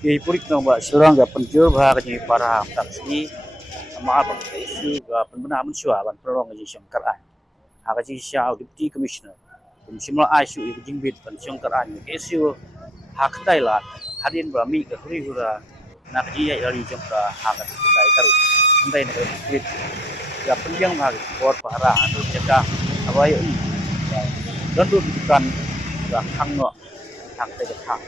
Ipurik na ba surang ga penjur bahag ni para taksi ama apa isu ga penbenar mensua ban perong ji syangkaran aga ji sya deputy commissioner simla isu i jingbit ban syangkaran isu hak taila hadin ba mi ga huri hura na ji ya ri jangka hak tai taru ndai na bit ga penjang bahag bor para anu ceka abai dan du kan ga khang no hak tai ga thang